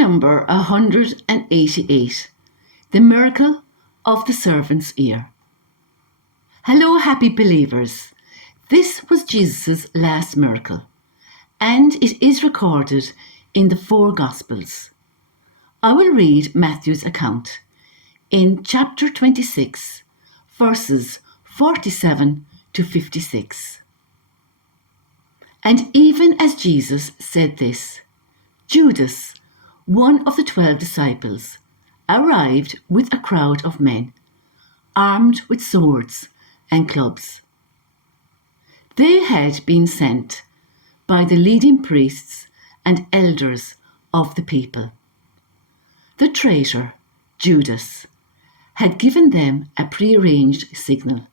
number 188, the miracle of the servant's ear. Hello, happy believers. This was Jesus' last miracle, and it is recorded in the 4 Gospels. I will read Matthew's account in chapter 26, verses 47 to 56. And even as Jesus said this, Judas, one of the 12 disciples, arrived with a crowd of men, armed with swords and clubs. They had been sent by the leading priests and elders of the people. The traitor, Judas, had given them a prearranged signal.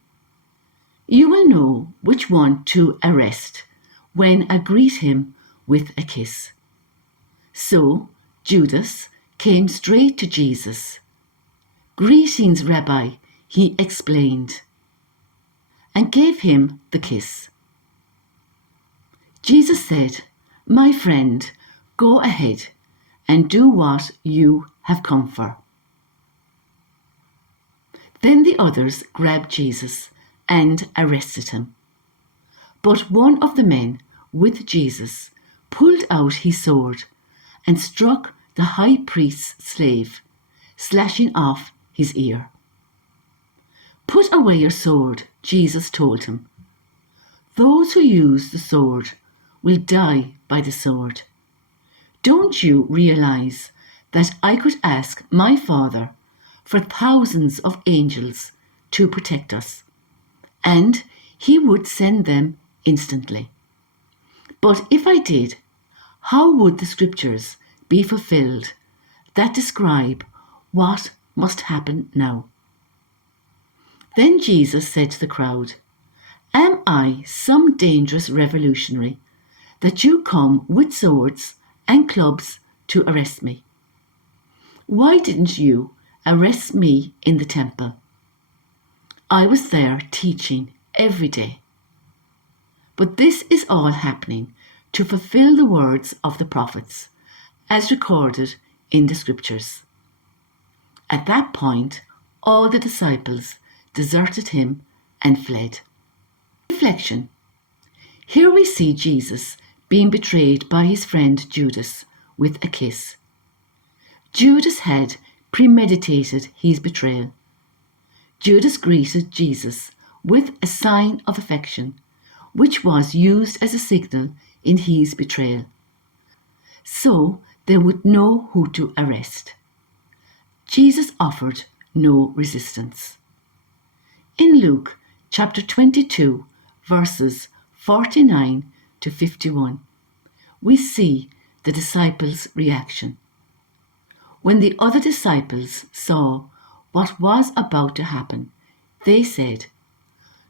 You will know which one to arrest when I greet him with a kiss. So Judas came straight to Jesus. Greetings, Rabbi, he explained, and gave him the kiss. Jesus said, My friend, go ahead and do what you have come for. Then the others grabbed Jesus and arrested him. But one of the men with Jesus pulled out his sword and struck the high priest's slave, slashing off his ear. Put away your sword, Jesus told him. Those who use the sword will die by the sword. Don't you realize that I could ask my Father for thousands of angels to protect us, and he would send them instantly? But if I did, how would the scriptures be fulfilled that describe what must happen now? Then Jesus said to the crowd, Am I some dangerous revolutionary that you come with swords and clubs to arrest me? Why didn't you arrest me in the temple? I was there teaching every day. But this is all happening to fulfill the words of the prophets, as recorded in the scriptures. At that point, all the disciples deserted him and fled. Reflection. Here we see Jesus being betrayed by his friend Judas with a kiss. Judas had premeditated his betrayal. Judas greeted Jesus with a sign of affection, which was used as a signal in his betrayal, so they would know who to arrest. Jesus offered no resistance. In Luke chapter 22, verses 49 to 51, we see the disciples' reaction. When the other disciples saw what was about to happen, they said,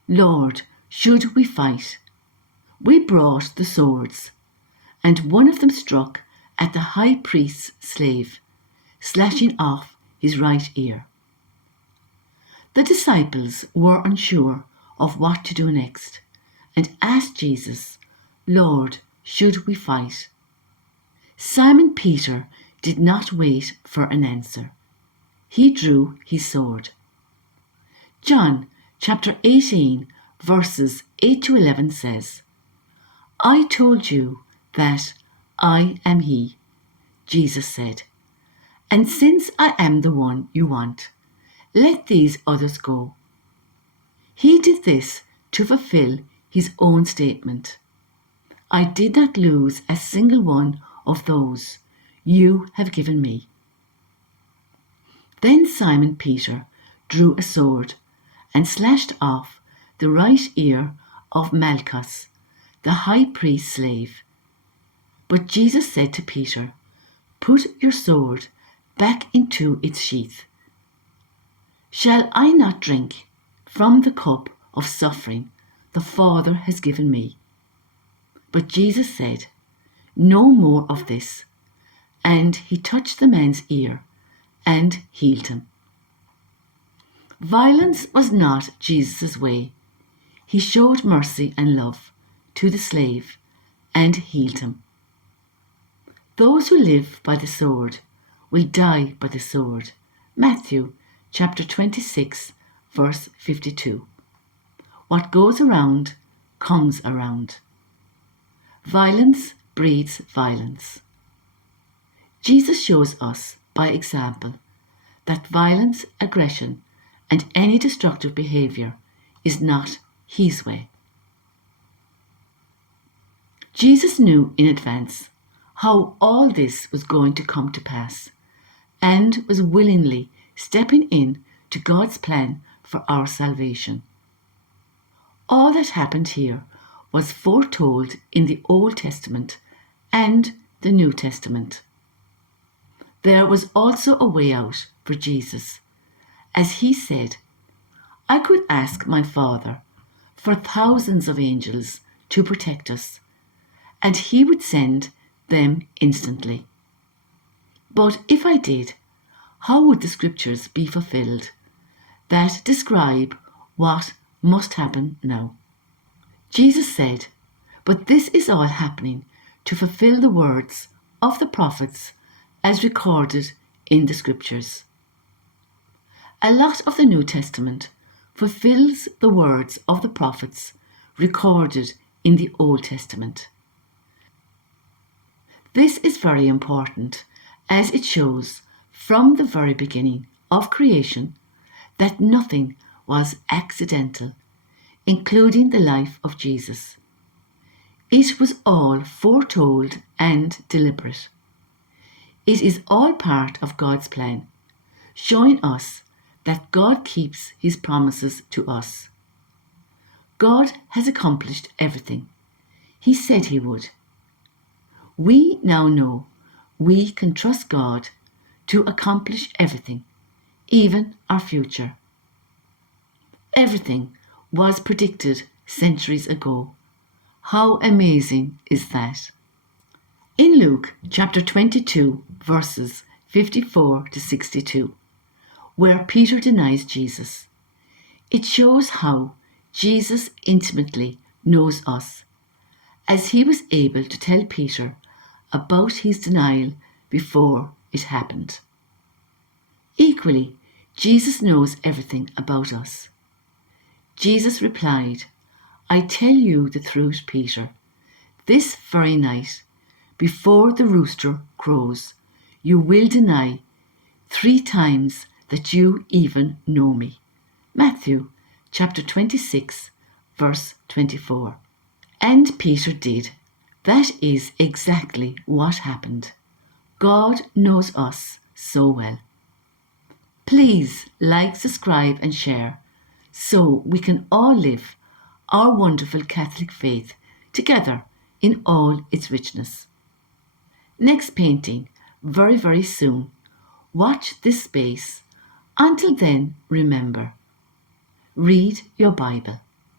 Lord, should we fight? We brought the swords, and one of them struck at the high priest's slave, slashing off his right ear. The disciples were unsure of what to do next and asked Jesus, Lord, should we fight? Simon Peter did not wait for an answer. He drew his sword. John chapter 18, verses 8 to 11 says, I told you that I am he, Jesus said, and since I am the one you want, let these others go. He did this to fulfill his own statement. I did not lose a single one of those you have given me. Then Simon Peter drew a sword and slashed off the right ear of Malchus, the high priest's slave. But Jesus said to Peter, Put your sword back into its sheath. Shall I not drink from the cup of suffering the Father has given me? But Jesus said, No more of this. And he touched the man's ear and healed him. Violence was not Jesus' way. He showed mercy and love to the slave and healed him. Those who live by the sword will die by the sword. Matthew chapter 26, verse 52. What goes around comes around. Violence breeds violence. Jesus shows us by example that violence, aggression, and any destructive behaviour is not his way. Jesus knew in advance how all this was going to come to pass and was willingly stepping in to God's plan for our salvation. All that happened here was foretold in the Old Testament and the New Testament. There was also a way out for Jesus, as he said, I could ask my Father for thousands of angels to protect us, and he would send them instantly. But if I did, how would the scriptures be fulfilled that describe what must happen now? Jesus said, but this is all happening to fulfill the words of the prophets as recorded in the scriptures. A lot of the New Testament fulfills the words of the prophets recorded in the Old Testament. This is very important as it shows from the very beginning of creation that nothing was accidental, including the life of Jesus. It was all foretold and deliberate. It is all part of God's plan, showing us that God keeps his promises to us. God has accomplished everything he said he would. We now know we can trust God to accomplish everything, even our future. Everything was predicted centuries ago. How amazing is that? In Luke chapter 22, verses 54 to 62, where Peter denies Jesus, it shows how Jesus intimately knows us, as he was able to tell Peter about his denial before it happened. Equally, Jesus knows everything about us. Jesus replied, I tell you the truth, Peter, this very night, before the rooster crows, you will deny 3 times that you even know me. Matthew chapter 26, verse 24. And Peter did. That is exactly what happened. God knows us so well. Please like, subscribe and share so we can all live our wonderful Catholic faith together in all its richness. Next painting, very, very soon. Watch this space. Until then, remember, read your Bible.